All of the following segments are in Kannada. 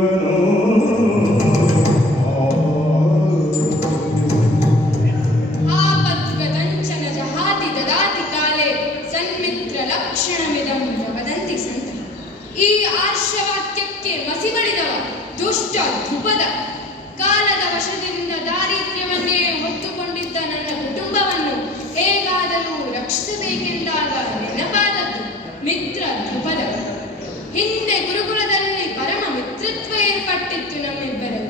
ಬಂದವನು ಆಪದ್ಗದಂಚನ ಜಹಾತಿ ದದಾತಿ ಕಾಲೇ ಸನ್ಮಿತ್ರ ಲಕ್ಷಣಮಿದಂ ವದಂತಿ ಸಂತಿ. ಈ ಆರ್ಷವಾಕ್ಯಕ್ಕೆ ಮಸಿಬಳಿದವ ದುಷ್ಟ ಧ್ರುಪದ ಕಾಲದ ವಶದಿಂದ ದಾರಿದ್ರ್ಯವನ್ನೇ ಹೊತ್ತುಕೊಂಡಿದ್ದ ನನ್ನ ಕುಟುಂಬವನ್ನು ಹೇಗಾದರೂ ರಕ್ಷಿಸಬೇಕೆಂದಾಗ ನೆನಪಾದದ್ದು ಮಿತ್ರ ಧ್ರುಪದ. ಹಿಂದೆ ಗುರುಕುಲದಲ್ಲಿ ಪರಮ ಮಿತ್ರತ್ವ ಏರ್ಪಟ್ಟಿತ್ತು ನಮ್ಮಿಬ್ಬರು.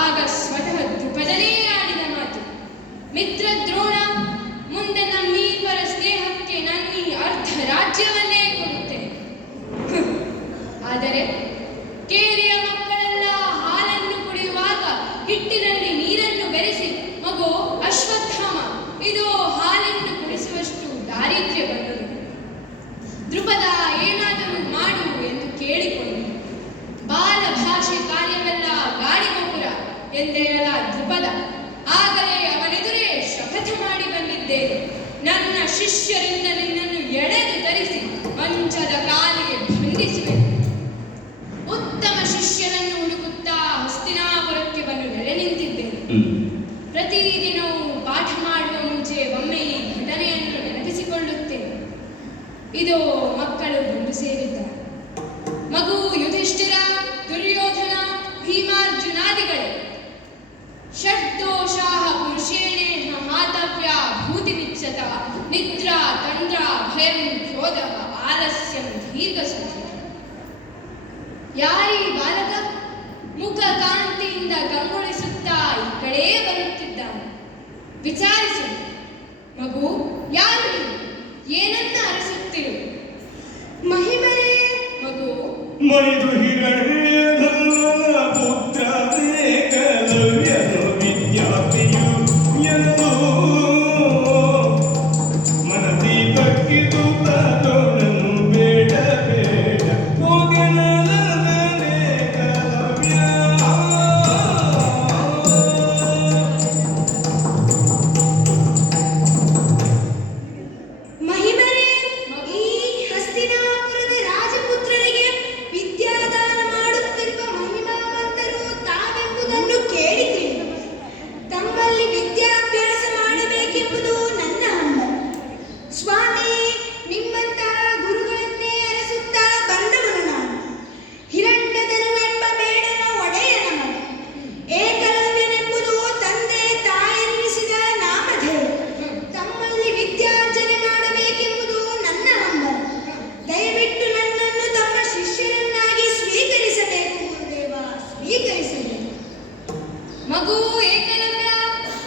ಆಗ ಸ್ವತಃ ಧ್ರುಪದನೇ ಆಡಿದ ಮಾತು, ಮಿತ್ರ ದ್ರೋಣ, ಮುಂದೆ ನಮ್ಮೀಬ್ಬರ ಸ್ನೇಹಕ್ಕೆ ನನ್ನೀ ಅರ್ಧ ರಾಜ್ಯವನ್ನೇ ಕೊಡುತ್ತೇನೆ. ಆದರೆ ಕೇರಿಯ ಮಕ್ಕಳೆಲ್ಲ ಹಾಲನ್ನು ಕುಡಿಯುವಾಗ ಹಿಟ್ಟಿನಲ್ಲಿ ನೀರನ್ನು ಬೆರೆಸಿ ಮಗು ಅಶ್ವತ್ಥಾಮ ಇದು ಹಾಲನ್ನು ಕುಡಿಸುವಷ್ಟು ದಾರಿದ್ರ್ಯ ಬಂದದು. ದ್ರುಪದ ಏನಾದರೂ ಮಾಡು ಎಂದು ಕೇಳಿಕೊಂಡು ಬಾಲ ಭಾಷೆ ಕಾರ್ಯವೆಲ್ಲ ಗಾಡಿಗೋಪುರ ಎಂದೇಳ ದ್ರುಪದ. ಆಗಲೇ ಅವನೆದುರೇ ಶಪಥ ಮಾಡಿ ಬಂದಿದ್ದೇನೆ, ನನ್ನ ಶಿಷ್ಯರಿಂದ ನಿನ್ನನ್ನು ಎಳೆದು ತರಿಸಿ ಮಂಚದ ಕಾಲಿಗೆ ಬಂಧಿಸುವೆ. ಉತ್ತಮ ಶಿಷ್ಯರನ್ನು ಹುಡುಕುತ್ತಾ ಹಸ್ತಿನಾಪುರಕ್ಕೆ ಬಂದು ನೆಲೆ ನಿಂತಿದ್ದೇನೆ. ಪ್ರತಿದಿನವೂ ಪಾಠ ಮಾಡುವ ಮುಂಚೆ ಒಮ್ಮೆ ಈ ಘಟನೆಯನ್ನು ನೆನಪಿಸಿಕೊಳ್ಳುತ್ತೇನೆ. ಇದೋ ಮಕ್ಕಳು ಬಂದು ಸೇರಿದ್ದಾರೆ. ಮಗು ಯುಧಿಷ್ಠಿರ, ದುರ್ಯೋಧನ, ಭೀಮಾರ್ಜುನಾದಿಗಳೇ. ಷಡ್ದೋಷಾಃ ಪುರುಷೇಣೇಹ ಮಾತವ್ಯ ಭೂತಿಮಿಚ್ಛತ ನಿದ್ರಾ ತಂದ್ರ ಭಯಂ ಕ್ರೋಧಃ ಆಲಸ್ಯಂ ದೀರ್ಘಸುಖಿ. ಯಾರೀ ಬಾಲಕ ಮುಖ ಕಾಂತಿಯಿಂದ ಕಂಗೊಳಿಸುತ್ತಾ ಈ ಕಡೆ ಬರುತ್ತಿದ್ದಾನೆ? ವಿಚಾರಿಸು. ಮಗು, ಯಾರು ನೀನು? ಏನನ್ನ ಅರಸುತ್ತಿರು? ಮಹಿಮರೇ. ಮಗು, ಮೈದು ಹಿರಣ್ಯಧನ ಪುತ್ರ ಏಕಲವ್ಯನು ವಿದ್ಯಾರ್ಥಿಯು ಎಂದು ಮನದಿ ಬಕ್ಕಿದು ತೋಳನು ಬೇಡ ಬೇಡ ಹೋಗನಲನೆ ಕಲವ್ಯ. ಮಹಿಮರೇ, ಈ ಹಸ್ತಿನಾಪುರದ ರಾಜಪುತ್ರರಿಗೆ ವಿದ್ಯಾದಾನ ಮಾಡುತ್ತಿರುವ ಮಹಿಮಾವಂತರು ತಾವೆಂಬುದನ್ನು ಕೇಳಿದ್ದೀನಿ. ತಮ್ಮಲ್ಲಿ ವಿದ್ಯಾಭ್ಯಾಸ ಮಾಡಬೇಕೆಂಬುದು ನನ್ನ ಹಂಬಲ. ಸ್ವಾಮಿ, ನಿಮ್ಮಂತಹ ಗುರುಗಳನ್ನೇ ಅರಸುತ್ತಾ ಬಂದವನು ನಾನು. ಹಿರಣ್ಯಧನುವೆಂಬ ಬೇಡನ ಒಡೆಯನ ಮಗ. ಏಕಲವ್ಯನೆಂಬುದು ತಂದೆ ತಾಯೆನಿಸಿದ ನಾಮಧೇಯ. ತಮ್ಮಲ್ಲಿ ವಿದ್ಯಾರ್ಜನೆ ಮಾಡಬೇಕೆಂಬುದು ನನ್ನ ಹಂಬಲ. ದಯವಿಟ್ಟು ನನ್ನನ್ನು ತಮ್ಮ ಶಿಷ್ಯರನ್ನಾಗಿ ಸ್ವೀಕರಿಸಬೇಕು ಗುರುದೇವ, ಸ್ವೀಕರಿಸಬೇಕು. ಮಗು ಏಕಲವ್ಯ,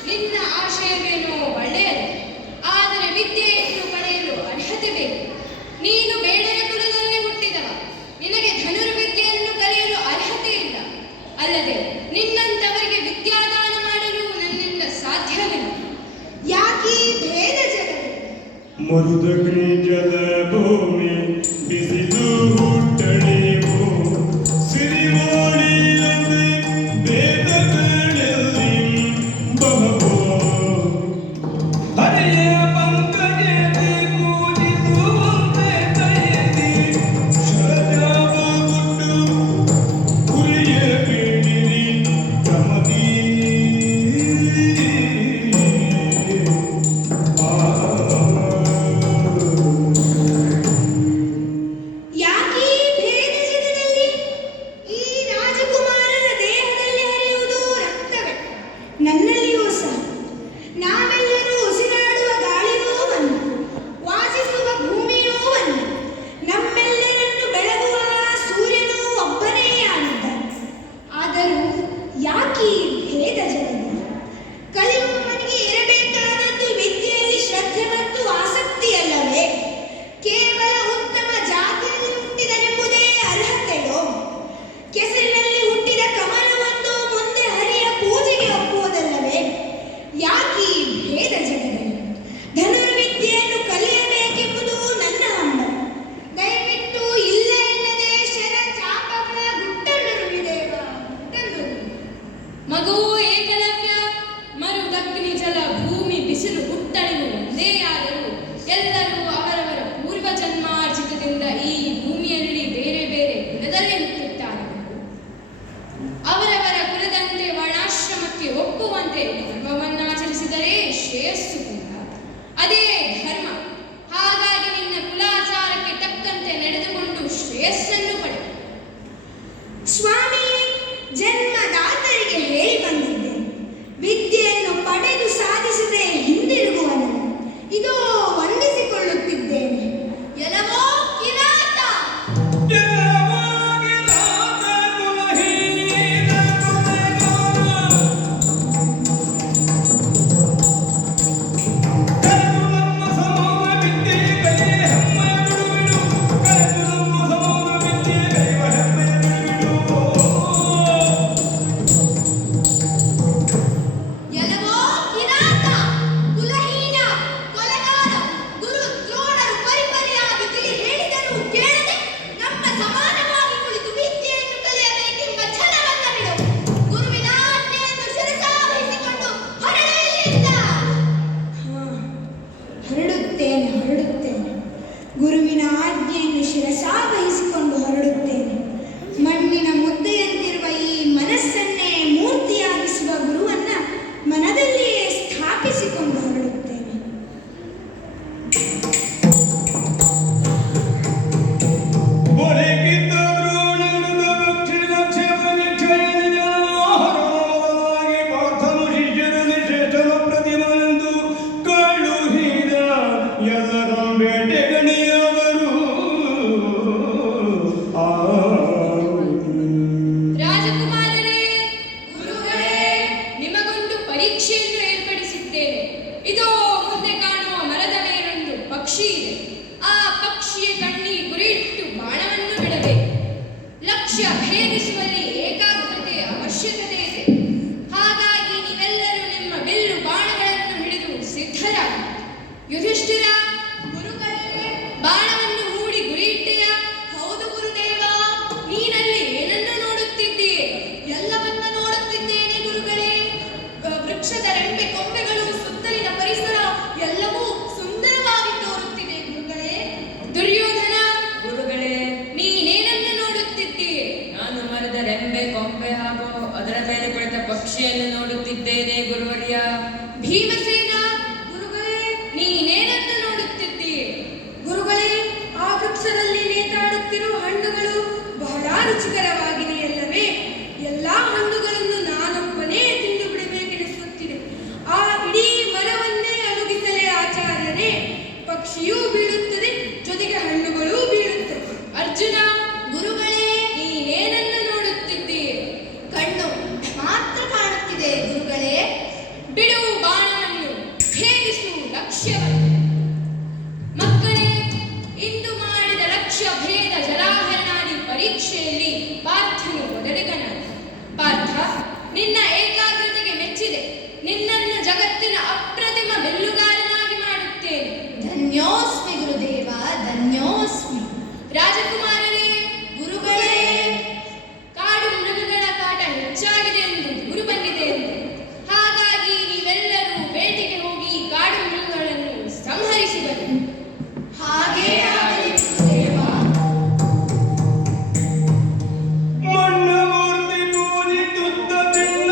ನಿನ್ನ ಆಶಯವೇನೋ ಒಳ್ಳೆಯದು. ಆದರೆ ವಿದ್ಯೆಯನ್ನು ಪಡೆಯಲು ಅರ್ಹತೆ ಬೇಕು. ನೀನು ಬೇಡರ ಕುಲದಲ್ಲಿ ಹುಟ್ಟಿದವ. ನಿನಗೆ ಧನುರ್ವಿದ್ಯೆಯನ್ನು ಕಲಿಯಲು ಅರ್ಹತೆ ಇಲ್ಲ. ಅಲ್ಲದೆ ನಿನ್ನಂತವರಿಗೆ ವಿದ್ಯಾದಾನ ಮಾಡಲು ನನ್ನಿಂದ ಸಾಧ್ಯವಿಲ್ಲ. ಯಾಕೀ ಭೇದ ಜಗತ್ತು? ಮರುದಗ್ನಿ ಜಲ ಭೂಮಿ ಬಿಸಿಲು ಹುಟ್ಟಳಿವು ಸಿರಿವಾಣಿಯಲ್ಲಿ ಭೇದಗಳಲ್ಲಿ ಬಹವೋ ಹರಿಯ ಪಂಕಜತೆ ಪೂಜಿಸುವಂತೆ ಕೈಯಲ್ಲಿ ಶರಜಾವ ಕೊಟ್ಟು ಗುರಿಯ ಬೇಡಿರಿ ಪ್ರಮದಿ. ಯಾಕೀ ಭೇದ ಜಗದಲ್ಲಿ? ಈ ರಾಜಕುಮಾರನ ದೇಹದಲ್ಲಿ ಹರಿಯುವುದು ರಕ್ತವೇ, ನನ್ನಲ್ಲಿಯೂ ಸಹ. ನಾವೆಲ್ಲರೂ ಉಸಿರಾಡುವ ಗಾಳಿಯೂ ಒಂದು, ವಾಸಿಸುವ ಭೂಮಿಯೂ ಒಂದು. ನಮ್ಮೆಲ್ಲರನ್ನು ಬೆಳಗುವ ಸೂರ್ಯನೂ ಒಬ್ಬನೇ ಆಗಿದ್ದಾನೆ. ಆದರೂ ಯಾಕೀ ಭೇದ ಜಗದಲ್ಲಿ? ಕಲಿಯುವವನಿಗೆ ಇರಬೇಕಾದದ್ದು ವಿದ್ಯೆಯಲ್ಲಿ ಶ್ರದ್ಧೆ ಮತ್ತು ಆಸಕ್ತಿಯಲ್ಲವೇ? ಕೇವಲ ಉತ್ತಮ ಜಾತಿಯಲ್ಲಿ ಹುಟ್ಟಿದನೆಂಬುದೇ ಅರ್ಹತೆಯೋ? ಕೆಸರಿನಲ್ಲಿ ಹುಟ್ಟಿದ ಕಮಲವೊಂದು ಮುಂದೆ ಹರಿಯ ಪೂಜೆಗೆ ಒಪ್ಪುವುದಲ್ಲವೇ? ಯಾಕೀ ಭೇದ ಜಗದಲ್ಲಿ? ಧನುರ್ವಿದ್ಯೆಯನ್ನು ಕಲಿಯಬೇಕೆಂಬುದು ನನ್ನ ಹಂಬಲ. ದಯವಿಟ್ಟು ಇಲ್ಲ ಎನ್ನದೆ ಶರ ಚಾಪಗಳ ಗುಟ್ಟನ್ನು ನುಡಿದೇವ, ಗುಟ್ಟನ್ನು. ಮಗು ಏಕಲವ್ಯ, ಮರುದಗ್ನಿ ಜಲ ಭೂಮಿ ಬಿಸಿಲು ಹುಟ್ಟಣಿವು ಒಂದೇ ಆದರೂ ಎಲ್ಲರೂ ಅವರವರ ಪೂರ್ವ ಜನ್ಮಾರ್ಜಿತದಿಂದ ಈ ಭೂಮಿಯಲ್ಲಿ ಬೇರೆ ಬೇರೆ ಗುಣದಲ್ಲಿ ಹುಟ್ಟುತ್ತಾರೆ. ಜನ್ಮದಾತರಿಗೆ ಹೇಳಿ ಬಂದಿದ್ದೇನೆ. ವಿದ್ಯೆಯನ್ನು ಪಡೆದು ಸಾಧಿಸದೆ ಹಿಂದಿರುಗುವನು ಇದೋ ವಂದಿಸಿಕೊಳ್ಳುತ್ತಿದ್ದೇನೆ. ಎಲವೋ ಕಿರಾತ, ಎಲವೋ ಕಿರಾತ, ಕುಲಹೀನ, ಕೊಲೆಗಾರ, ಗುರು ದ್ರೋಣರು ಪರಿಪರಿಯಾಗಿ ತಿಳಿ ಹೇಳಿದರೂ ಕೇಳದೆ ನಮ್ಮ ಸಮಾನವಾಗಿ ಕುಳಿತು ವಿದ್ಯೆಯನ್ನು ಕಲಿಯಬೇಕೆಂಬ ಛಲವನ್ನು ಬಿಡು. ಗುರುವಿನ ಆಜ್ಞೆಯನ್ನು ಶಿರಸಾವಹಿಸಿಕೊಂಡು ಹೊರಡು ಇಲ್ಲಿಂದ. ಹೊರಡುತ್ತೇನೆ. ಗುರುವಿನ ಆಜ್ಞೆಯನ್ನು ಶಿರಸಾವಹಿಸಿಕೊಂಡು ಹೊರಡುತ್ತೇನೆ. ಮಣ್ಣಿನ ಮುದ್ದೆಯಂತಿರುವ ಈ ಮನಸ್ಸನ್ನೇ ಮೂರ್ತಿಯಾಗಿಸುವ ಗುರುವನ್ನ ಮನದಲ್ಲಿಯೇ ಸ್ಥಾಪಿಸಿಕೊಂಡು ಹೊರಡುತ್ತೇನೆ. ಒಳಗಿದ್ದ ದ್ರೋಣದ ಭಕ್ಷಿ ಪರೀಕ್ಷೆಯಲ್ಲಿ ಆಹಾರವಾಗಿ ಪಾರ್ಥನು ಶಿಷ್ಯರಲ್ಲಿ ಶ್ರೇಷ್ಠನ ಪ್ರತಿಮನೆಂದು ಕಳುಹಿದ. ಎಲ್ಲರ ಬೇಟೆಗಣಿಯಾದರು. ರಾಜಕುಮಾರರೇ, ಗುರುಗಳೇ, ನಿಮಗೊಂದು ಪರೀಕ್ಷೆಯನ್ನು ಏರ್ಪಡಿಸಿದ್ದೇನೆ. ಇದೋ ಮುಂದೆ ಕಾಣುವ ಮರದ ಮೇಲೊಂದು ಪಕ್ಷಿ ಇದೆ. ಆ ಪಕ್ಷಿಯ ಕಣ್ಣಿಗೆ ಗುರಿಯಿಟ್ಟು ಬಾಣವನ್ನು ಬಿಡಬೇಕು. ಲಕ್ಷ್ಯ ಭೇದಿಸುವಲ್ಲಿ ಏಕಾಗ್ರತೆಯ ಅವಶ್ಯಕತೆ ಇದೆ. ಹಾಗಾಗಿ ನೀವೆಲ್ಲರೂ ನಿಮ್ಮ ಬಿಲ್ಲು ಬಾಣಗಳನ್ನು ಹಿಡಿದು ಸಿದ್ಧರಾಗಿ. ಯುಧಿಷ್ಠಿರ, ಗುರುಗಳೇ, ಬಾಣವನ್ನು ಹೂಡಿ ಗುರಿಯಿಟ್ಟೆಯ? ಹೌದು ಗುರುದೇವ. ನೀನಲ್ಲಿ ಏನನ್ನು ನೋಡುತ್ತಿದ್ದೀಯೆ? ಎಲ್ಲವನ್ನ ನೋಡುತ್ತಿದ್ದೇನೆ ಗುರುಗಳೇ. ವೃಕ್ಷದ ರೆಂಬೆ ಕೊಂಬೆಗಳು, ಸುತ್ತಲಿನ ಪರಿಸರ ಎಲ್ಲವೂ ಸುಂದರವಾಗಿ ತೋರುತ್ತಿದೆ ಗುರುಗಳೇ. ದುರ್ಯೋಧನ, ಗುರುಗಳೇ, ನೀನೇನನ್ನು ನೋಡುತ್ತಿದ್ದೀಯೆ? ನಾನು ಮರದ ರೆಂಬೆ ಕೊಂಬೆ ಹಾಗೂ ಅದರ ಮೇಲೆ ಕುಳಿತ ಪಕ್ಷಿಯನ್ನು ನೋಡುತ್ತಿದ್ದೇನೆ ಗುರುವರ್ಯ. ಭೀಮಸೇನ, ಗುರುಗಳೇ, ನೀನೇನನ್ನು ನೋಡುತ್ತಿದ್ದೀಯೆ? ಗುರುಗಳೇ, ಆ ವೃಕ್ಷದಲ್ಲಿ ನೇತಾಡುತ್ತಿರುವ ಹಣ್ಣುಗಳು ಬಹಳ ರುಚಿಕರವಾಗಿದೆಯಲ್ಲವೇ? ಎಲ್ಲಾ ಹಣ್ಣುಗಳನ್ನು ನಾನೊಬ್ಬನೇ ತಿಂದು ಬಿಡಬೇಕೆನಿಸುತ್ತಿದೆ. ಆ ಇಡೀ ಮರವನ್ನೇ ಅನುಗಿಸಲೇ ಆಚಾರ್ಯರೇ. ಪಕ್ಷಿಯೂ ಬೀಳುತ್ತದೆ, ಜೊತೆಗೆ ಹಣ್ಣುಗಳೂ ಬೀಳುತ್ತವೆ. ಅರ್ಜುನ, ಗುರುಗಳೇ, ನೀನೇನನ್ನು ನೋಡುತ್ತಿದ್ದೀಯೆ? ಕಣ್ಣು ಮಾತ್ರ ಕಾಣುತ್ತಿದೆ ಗುರುಗಳೇ. ಬಿಡು ಬಾಣವನ್ನು, ಭೇದಿಸು ಲಕ್ಷ್ಯವನ್ನು. ಮಕ್ಕಳೇ, ಇಂದು ಮಾಡಿದ ಲಕ್ಷ್ಯ ಭೇದ ಜಲಾಹರಣಾದಿ ಪರೀಕ್ಷೆಯಲ್ಲಿ ಪಾರ್ಥನು ಒದಡಿಗನಾದ. ಪಾರ್ಥ, ನಿನ್ನ ಏಕಾಗ್ರತೆಗೆ ಮೆಚ್ಚಿದೆ. ನಿನ್ನನ್ನು ಜಗತ್ತಿನ ಅಪ್ರತಿಮ ಬೆಲ್ಲುಗಾರನಾಗಿ ಮಾಡುತ್ತೇನೆ. ಧನ್ಯೋಸ್ಮಿ ಗುರುದೇವ, ಧನ್ಯೋಸ್ಮಿ. ರಾಜಕುಮಾರರೇ, ಗುರುಗಳೇ, ಕಾಡು ಮೃಗಗಳ ಕಾಟ ಹೆಚ್ಚಾಗಿದೆ ಎಂದು ದೂರು ಬಂದಿದೆ ಎಂದು. ಹಾಗಾಗಿ ನೀವೆಲ್ಲರೂ ಬೇಟೆಗೆ ಹೋಗಿ ಕಾಡು ಮೃಗಗಳನ್ನು ಸಂಹರಿಸಿ ಬನ್ನಿ. ಹಾಗೇ ಆಗಲಿ ಗುರುದೇವ. ಮಣ್ಣಮೂರ್ತಿ ಪೂಜಿಸುತ್ತ ಚಿನ್ನ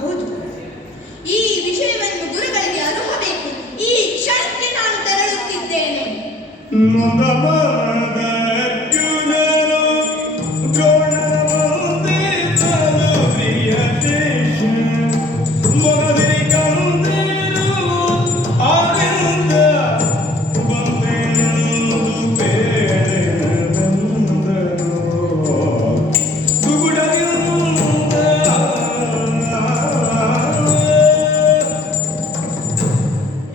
ಹೌದು. ಈ ವಿಷಯವನ್ನು ಗುರುಗಳಿಗೆ ಅರುಹಬೇಕು. ಈ ಕ್ಷಣಕ್ಕೆ ನಾನು ತೆರಳುತ್ತಿದ್ದೇನೆ. ನೊಂದಮನದ ಅರ್ಜುನನು ದ್ರೋಣವಂದಿತನು ಪ್ರಿಯತೇಶ ಮೊಗದಿರಿ ಕಂದಿರು ಆನಂದ ಬಂದೆನಂದು ಬೇಡವೆಂದರು ದುಗುಡದಿಂದ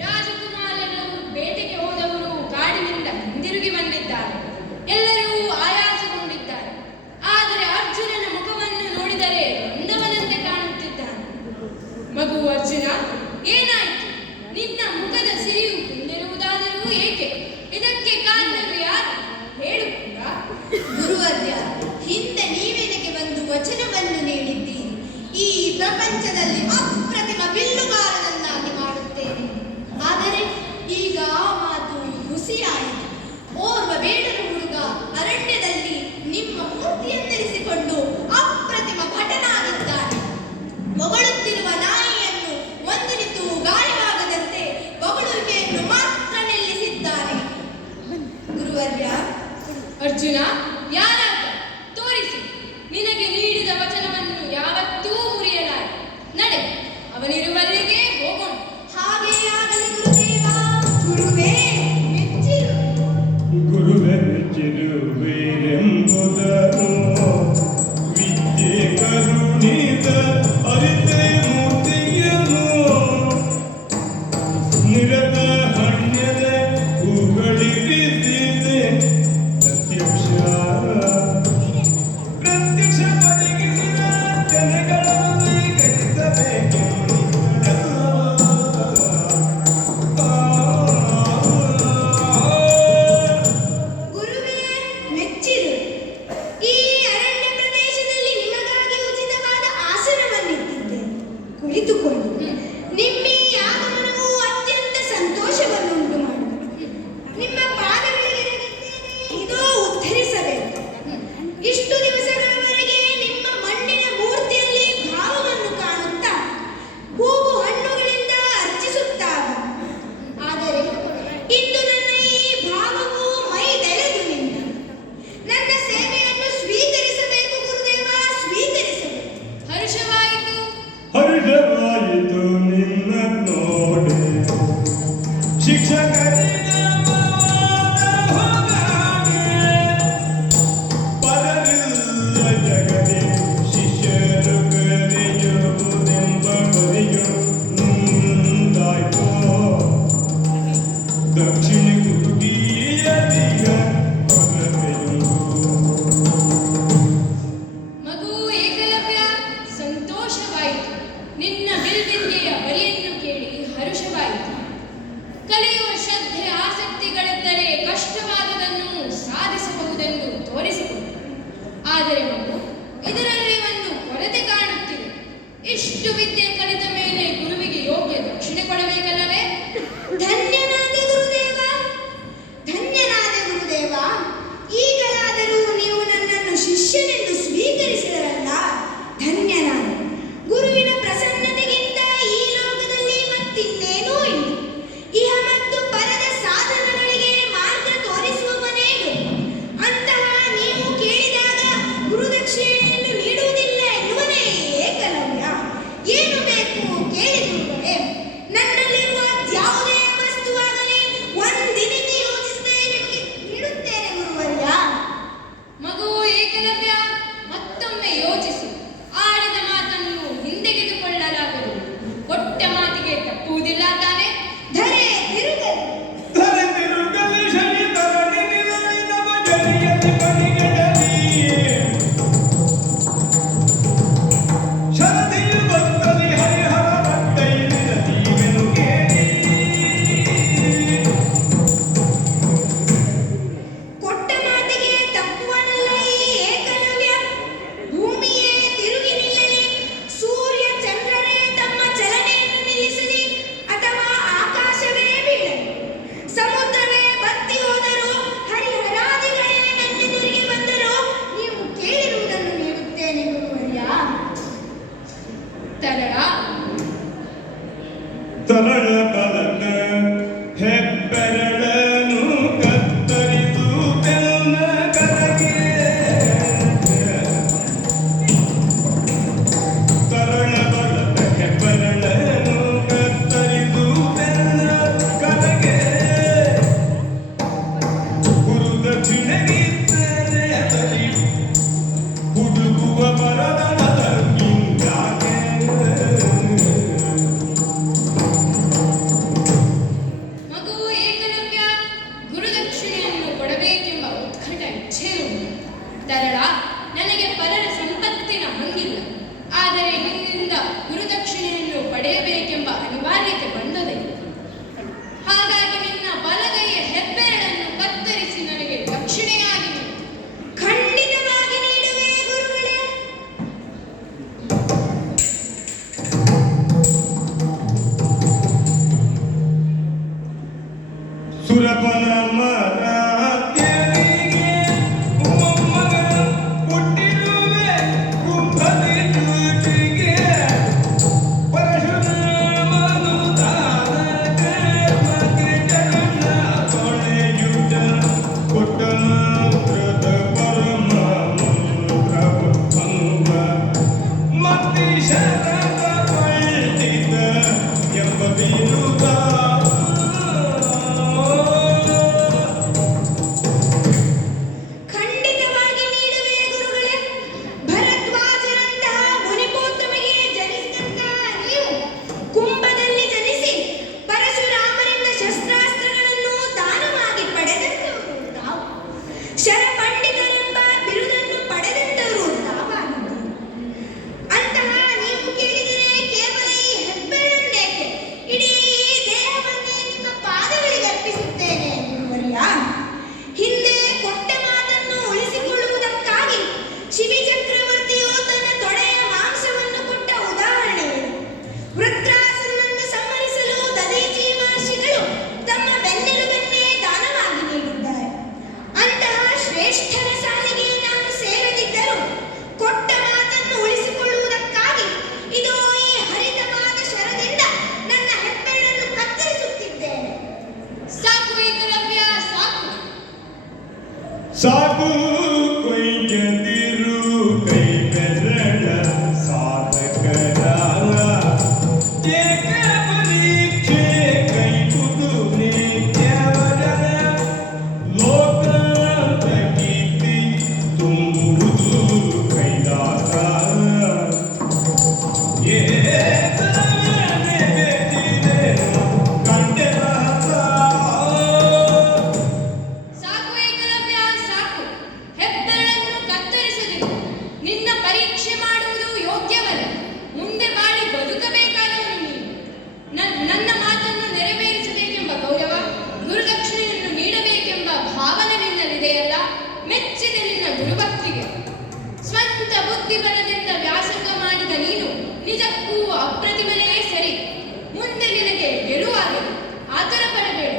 ರಾಜಕುಮಾರರು ಬೇಟೆಗೆ ಹೋದವರು ಕಾಡಿನಿಂದ ಹಿಂದಿರುಗಿ ಬಂದಿದ್ದಾರೆ. ಎಲ್ಲರೂ ಆಯಾಸಗೊಂಡಿದ್ದಾರೆ. ಆದರೆ ಅರ್ಜುನನ ಮುಖವನ್ನು ನೋಡಿದರೆ ನೊಂದವನಂತೆ ಕಾಣುತ್ತಿದ್ದಾನೆ. ಮಗು ಅರ್ಜುನ, ಏನಾಯಿತು? ನಿನ್ನ ಮುಖದ ಸಿರಿಯು ಹಿಂದಿರುವುದಾದರೂ ಏಕೆ? ಇದಕ್ಕೆ ಕಾರಣರು ಯಾರು? ಹೇಳು ಕೂಡ. ಗುರುವರ್ಯ, ಹಿಂದೆ ನೀವೆನಗೆ ಒಂದು ವಚನವನ್ನು ನೀಡಿದ್ದೀರಿ. ಈ ಪ್ರಪಂಚದಲ್ಲಿ ಅಪ್ರತಿಮ ಬಿಲ್ಲುಗಾರನನ್ನಾಗಿ ಮಾಡುತ್ತೇನೆ. ಆದರೆ ಈಗ ಆ ಮಾತು ಹುಸಿಯಾಯಿತು. ಓರ್ವ ಬೇಡರ ಹುಡುಗ ಅರಣ್ಯದಲ್ಲಿ ನಿಮ್ಮ ಮೂರ್ತಿಯನ್ನಿರಿಸಿಕೊಂಡು ಅಪ್ರತಿಮ ಭಟನಾಗಿದ್ದಾನೆ. ಹೊಗಳುತ್ತಿರುವ ನಾಯಿಯನ್ನು ಒಂದು ನಿಂತು ಗಾಯವಾಗದಂತೆ ಹೊಗಳುವಿಕೆಯನ್ನು ಮಾತ್ರ ನಿಲ್ಲಿಸಿದ್ದಾನೆ. ಗುರುವರ್ಯ, ಅರ್ಜುನ, ಯಾರಾತ? ತೋರಿಸು. ನಿನಗೆ ನೀಡಿದ ವಚನವನ್ನು ಯಾವತ್ತೂ ಮುರಿಯಲಾರೆ. ನಡೆ, ಅವನಿರುವಲ್ಲಿಗೆ ಹೋಗೋಣ. ಹಾಗೇ ಆಗಲಿ ಗುರುದೇವ. ಗುರುವೇ ಮೆಚ್ಚಿರು. ಗುರುವೆ ಮೆಚ್ಚಿರುವೆರೆಂಬುದನು ವಿದ್ಯೆ ಕರುಣಿತ ಅರಿತೆ ಮೂರ್ತಿಯನು ನಿರತ ಹಣ್ಯದೆ ಹೂಗಳಿರಿಸಿದೆ ಪ್ರತ್ಯಕ್ಷ ಒದಗಿಸಿದ ಜನಗಳನ್ನು ಗುರುವೇ ಮೆಚ್ಚಿರು. ಈ ಅರಣ್ಯ ಪ್ರದೇಶದಲ್ಲಿ ನಿಮಗಾಗಿ ಉಚಿತವಾದ ಆಸನವನ್ನಿಟ್ಟಿದ್ದೇನೆ. ಕುಳಿತುಕೊಂಡು. ನಿಮ್ಮ ಈ ಆಗಮನವು ಅತ್ಯಂತ ಸಂತೋಷವನ್ನುಂಟು ಮಾಡಿದೆ. ನಿಮ್ಮ ಪಾದಗಳಿಗೆ ನಮಿಸುತ್ತೇನೆ. ಇದೋ ಉದ್ಧರಿಸಬೇಕು. ಇಷ್ಟು ದಿವಸಗಳವರೆಗೆ ನಿಮ್ಮ ಮಣ್ಣಿನ ಮೂರ್ತಿಯಲ್ಲಿ ಭಾವವನ್ನು ಕಾಣುತ್ತಾ ಹೂವು ಹಣ್ಣುಗಳಿಂದ ಅರ್ಚಿಸುತ್ತಾ ಬಂದೆ. ಆದರೆ ಇಂದು ನನ್ನ ಈ ಭಾವವು ಮೈದೆಳೆದು ನಿಂತ. ನನ್ನ ಸೇವೆಯನ್ನು ಸ್ವೀಕರಿಸಬೇಕು ಗುರುದೇವ, ಸ್ವೀಕರಿಸಬೇಕು. ಹರ್ಷವಾಯಿತು. ಹರ್ಷವಾಯಿತು ನಿನ್ನ ನೋಡಿ ಶಿಕ್ಷಕರಿಗೆ ಪರರಿಲ್ಲ ಜಗದೆ ಶಿಷ್ಯರು ಕರೆಯುವುದೆಂಬ ಬರಿಯು ಮುಂದಾಯ್ತು ದಕ್ಷಿಣ ಕುಟುಂಬೀಯದಿಗ ಪದವೆಯುಂಟು. ಮಗು ಏಕಲವ್ಯ, ಸಂತೋಷವಾಯಿತು. ನಿನ್ನ ಬಿಲ್ವಿದ್ಯೆಯ ಬರಿಯನ್ನು ಕೇಳಿ ಹರುಷವಾಯಿತು. ಕಲಿಯುವ ಶ್ರದ್ಧೆ ಆಸಕ್ತಿಗಳಿದ್ದರೆ ಕಷ್ಟವಾದದನ್ನು ಸಾಧಿಸಬಹುದೆಂದು ತೋರಿಸಿಕೊಡು. ಆದರೆ ಮಗು, ಇದರಲ್ಲಿ ಒಂದು ಕೊರತೆ ಕಾಣುತ್ತಿದೆ. ಇಷ್ಟು ವಿದ್ಯೆ ಕಲಿತ ಮೇಲೆ ಗುರುವಿಗೆ ಯೋಗ್ಯ ದಕ್ಷಿಣೆ ಕೊಡಬೇಕಲ್ಲವೇ? ಧನ್ಯನಾದೆ ಗುರುದೇವ, ಧನ್ಯನಾದೆ ಗುರುದೇವ. ಈಗಲಾದರೂ ನೀವು ನನ್ನನ್ನು ಶಿಷ್ಯನೆಂದು ಸ್ವೀಕರಿಸಿದರಲ್ಲ, ಧನ್ಯನಾದೆ. ಗುರುವಿನ ಪ್ರಸನ್ನತೆಗಿಂತ ಈ ಲೋಕದಲ್ಲಿ ಮತ್ತಿನ್ನೇನೂ ಇಲ್ಲ. ಇಹ ಮತ್ತು ಪರದ ಸಾಧನಗಳಿಗೆ ಮಾರ್ಗ ತೋರಿಸುವವನೇನು? ಅಂತಹ ನೀವು ಕೇಳಿದಾಗ ಗುರುದಕ್ಷಿಣೆಯನ್ನು ನೀಡುವುದಿಲ್ಲ ಎನ್ನುವನೇ ಏಕಲವ್ಯ. ಏನು ಬೇಕು ಕೇಳಿ ಗುರುಗಳೇ. ನನ್ನಲ್ಲಿರುವ ಯಾವುದೇ ವಸ್ತುವನ್ನು ತರಳ ತರಳ ಬಲದ ಹೆಬ್ಬೆರಳನು ಕತ್ತರಿಸುವುದೆಲ್ಲ ಕರಗೆ ತರಳ ಬಲದ ಹೆಬ್ಬೆರಳನು ಕತ್ತರಿಸುವುದೆಲ್ಲ ಕರಗೆ ಗುರುದಕ್ಷಿಣೆಗಿದ್ದೇನೆ ಬಲಿ ಹುಡುಗುವ ಬರದನದ ಹಿಂಗಾಗೆ ಮಗು ಏಕಲವ್ಯ ಗುರುದಕ್ಷಿಣೆಯನ್ನು ಕೊಡಬೇಕೆಂಬ ಉತ್ಕಟ ಇಚ್ಛೆಯುಂಟು. ತರಳ ನನಗೆ ಪರರ ಸಂಪತ್ತಿನ ಹಂಗಿಲ್ಲ, ಆದರೆ ನಿನ್ನಿಂದ ಗುರುದಕ್ಷಿಣೆಯನ್ನು ಪಡೆಯಬೇಕೆಂಬ ಅನಿವಾರ್ಯತೆ ಬಂದದೆ. ಹಾಗಾಗಿ ನಿನ್ನ ಬಲಗೈಯ ಹೆಬ್ಬೆರಳನ್ನು ಕತ್ತರಿಸಿ ನನಗೆ ದಕ್ಷಿಣೆಯಾಗಿ ನೀಡು. ಖಂಡಿತವಾಗಿ ನೀಡುವೆ ಗುರುಗಳೇ. ಸುರಪನ ಮರಾತ್ಯರಿಗೆ ಮೊಮ್ಮಗ ಹುಟ್ಟಿರುವೆ ಕುಂಭದಿ ತೂಟಿಗೆ ಪರಶುರಾಮನು ತಾನಕ ಮಗೆ ಜಗನ್ನ ಕೊಳೆಯುತ ಕೊಟ್ಟನ ಕೃತ ಪರಮ ಮಂತ್ರ ಭಂಗ ಮತ್ತಿ ಶರದ ಪಂಡಿತ ಎಂಬ ಬಿರುದ ಖಂಡಿತವಾಗಿ ನೀಡುವೆ ಗುರುಗಳೇ. ಭರದ್ವಾಜರಂತಹ ಮುನಿಪೋತ್ತಮಗೆ ಜನಿಸಿದಂತಹ ನೀವು ಕುಂಭದಲ್ಲಿ ಜನಿಸಿ ಪರಶುರಾಮರಿಂದ ಶಸ್ತ್ರಾಸ್ತ್ರಗಳನ್ನು ದಾನವಾಗಿ ಪಡೆದಂತವರು ತಾವು. ಶರಪಂಡಿತರೆಂಬ ಬಿರುದನ್ನು ಪಡೆದಂತವರು ತಾವಾಗಿದ್ದೀರಿ. ಅಂತಹ ನೀವು ಕೇಳಿದರೆ ಕೇವಲ ಈ ಹೆಬ್ಬೆರಳನ್ನೇಕೆ, ಇಡೀ ದೇಹವನ್ನೇ ನಿಮ್ಮ ಪಾದಗಳಿಗೆ ಅರ್ಪಿಸುತ್ತೇನೆ ಗುರುವರ್ಯ. ಹಿಂದೆ ಕೊಟ್ಟ ಮಾತನ್ನು ಉಳಿಸಿಕೊಳ್ಳುವುದಕ್ಕಾಗಿ ಶಿವಿ ಚಕ್ರವರ್ತಿಯು ತನ್ನ ತೊಡೆಯ ಮಾಂಸವನ್ನು ಕೊಟ್ಟ ಉದಾಹರಣೆ ಇದು. ವೃತ್ರಾಸುರನನ್ನು ಸಂಹರಿಸಲು ದದೀಚಿ ಮಹರ್ಷಿಗಳು ತಮ್ಮ ಬೆನ್ನೆಲುಬನ್ನೇ ದಾನವಾಗಿ ನೀಡಿದ್ದಾರೆ. ಅಂತಹ ಶ್ರೇಷ್ಠರ ಸಾಲಿಗೆ ನಾನು ಸೇರದಿದ್ದರೂ ಕೊಟ್ಟ ಮಾತನ್ನು ಉಳಿಸಿಕೊಳ್ಳುವುದಕ್ಕಾಗಿ ಇದೋ ಈ ಹರಿತವಾದ ಶರದಿಂದ ನನ್ನ ಹೆಬ್ಬೆರಳನ್ನು ಕತ್ತರಿಸುತ್ತಿದ್ದೇನೆ. ಸಾಕು ಏಕಲವ್ಯ, ಸಾಕು. ಸಾಕು ಕೊಯ್ಯದಿರು ಕೈ ಬೆರಳ ಸಾಧಕರ ಏಕ ಪರೀಕ್ಷೆ ಕೈ ಕುದು ನಿತ್ಯವರ ಲೋಕಾಂತ ಕೀರ್ತಿ ತುಂಬುವುದು ಕೈಲಾಸ ಏತನೇ ಬೇದಿದೆ ಕಂಡೆದಾತ ಸಾಕು ಏಕಲವ್ಯ, ಸಾಕು. ಹೆಬ್ಬೆರಳನ್ನು ಕತ್ತರಿಸದಿರು. ನಿನ್ನ ಪರೀಕ್ಷೆ ಮಾಡುವುದು ಯೋಗ್ಯವಲ್ಲ. ಮುಂದೆ ಬಾಳಿ ಬದುಕಬೇಕಾದವನು ನೀನು. ನನ್ನ ಮಾತನ್ನು ನೆರವೇರಿಸಬೇಕೆಂಬ ಗೌರವ, ಗುರುದಕ್ಷಿಣೆಯನ್ನು ನೀಡಬೇಕೆಂಬ ಭಾವನೆ ನಿನ್ನಲ್ಲಿದೆಯಲ್ಲ, ಮೆಚ್ಚಿದೆ ನಿನ್ನ ಗುರುಭಕ್ತಿಗೆ. ಸ್ವಂತ ಬುದ್ಧಿಬಲದಿಂದ ವ್ಯಾಸಂಗ ಮಾಡಿದ ನೀನು ನಿಜಕ್ಕೂ ಅಪ್ರತಿಮನೇ ಸರಿ. ಮುಂದೆ ನಿನಗೆ ಗೆಲುವಾಗಲಿ. ಆತರ ಬರಬೇಡ,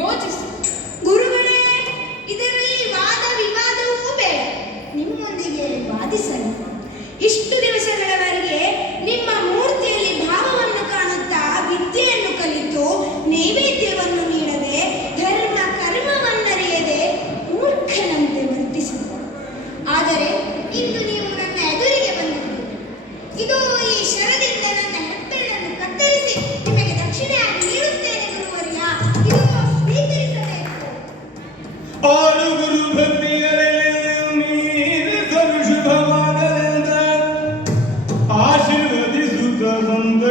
ಯೋಚಿಸು. ಗುರುಗಳೇ, ಇದರಲ್ಲಿ ವಾದ ವಿವಾದವೂ ಬೇಡ. ನಿಮ್ಮೊಂದಿಗೆ ವಾದಿಸಲು ಇಷ್ಟು ದಿವಸಗಳವರೆಗೆ ನಿಮ್ಮ ಮೂರ್ತಿಯಲ್ಲಿ ಭಾವವನ್ನು ಕಾಣುತ್ತಾ ವಿದ್ಯೆಯನ್ನು ಕಲಿತು ನೈವೇದ್ಯವನ್ನು ನೀಡದೆ ಧರ್ಮ ಕರ್ಮವನ್ನರಿಯದೆ ಮೂರ್ಖನಂತೆ ವರ್ತಿಸಿದರು. ಆದರೆ ಇಂದು ನೀವು ನನ್ನ ಎದುರಿಗೆ ಬಂದಿದ್ದೀರಿ. ಇದು ಈ ಶರದಿಂದ ನನ್ನ ಹೆಬ್ಬೆರಳನ್ನು ಕತ್ತರಿಸಿ ನಿಮಗೆ ದಕ್ಷಿಣೆಯಾಗಿ ನೀಡುತ್ತೇನೆ ಗುರುವರ್ಯ. ಇದು ಸ್ವೀಕರಿಸಬೇಕು. ಆರು ಗುರು ಭಕ್ತಿಗಳಲ್ಲಿ ಮೀರಿಸಲು ಶುಭವಾಗಲೆಂದ ಆಶೀರ್ವದಿಸುತ್ತ ಸಂತ